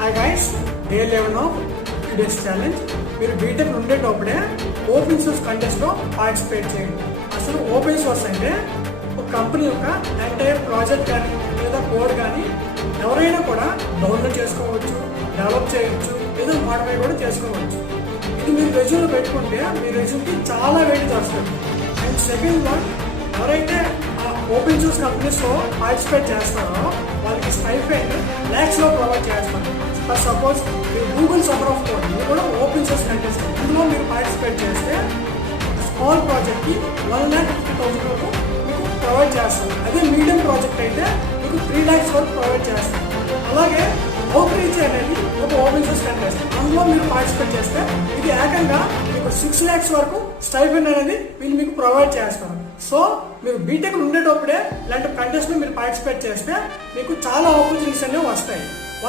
Hi guys, day 11 of today's challenge. మీరు BTech ఉండేటప్పుడే open source కంటెస్ట్లో participate చేయండి. అసలు open source అంటే ఒక కంపెనీ యొక్క ఎంటైర్ ప్రాజెక్ట్ కానీ లేదా కోడ్ కానీ ఎవరైనా కూడా డౌన్లోడ్ చేసుకోవచ్చు, డెవలప్ చేయవచ్చు, లేదా మోడిఫై కూడా చేసుకోవచ్చు. ఇది మీరు రెజ్యూమ్లో పెట్టుకుంటే మీ రెజ్యూమ్కి చాలా వెయిట్ వస్తుంది. అండ్ సెకండ్ వన్, ఎవరైతే ఓపెన్ సోర్స్ కంపెనీస్లో పార్టిసిపేట్ చేస్తారో వాళ్ళకి స్టైఫండ్ ల్యాక్స్లో ప్రొవైడ్ చేస్తారు. ఫర్ సపోజ్ మీరు గూగుల్ సమ్మర్ ఆఫ్ కోడ్ కూడా ఓపెన్ సోర్స్ కంటెస్ట్, ఇందులో మీరు పార్టిసిపేట్ చేస్తే స్మాల్ ప్రాజెక్ట్కి 1,50,000 వరకు మీకు ప్రొవైడ్ చేస్తారు. అదే మీడియం ప్రాజెక్ట్ అయితే మీకు 3 lakhs వరకు ప్రొవైడ్ చేస్తారు. అలాగే అవుట్ రీచ్ అనేది ఒక ఓపెన్ సోర్స్ కంటెస్ట్, అందులో మీరు పార్టిసిపేట్ చేస్తే ఇది ఏకంగా మీకు 6 lakhs వరకు స్టైఫండ్ అనేది వీళ్ళు మీకు ప్రొవైడ్ చేస్తారు. సో మీరు బీటెక్ ఉండేటప్పుడే ఇలాంటి కంటెస్ట్లో మీరు పార్టిసిపేట్ చేస్తే మీకు చాలా ఆపర్చునిటీస్ అనేవి వస్తాయి.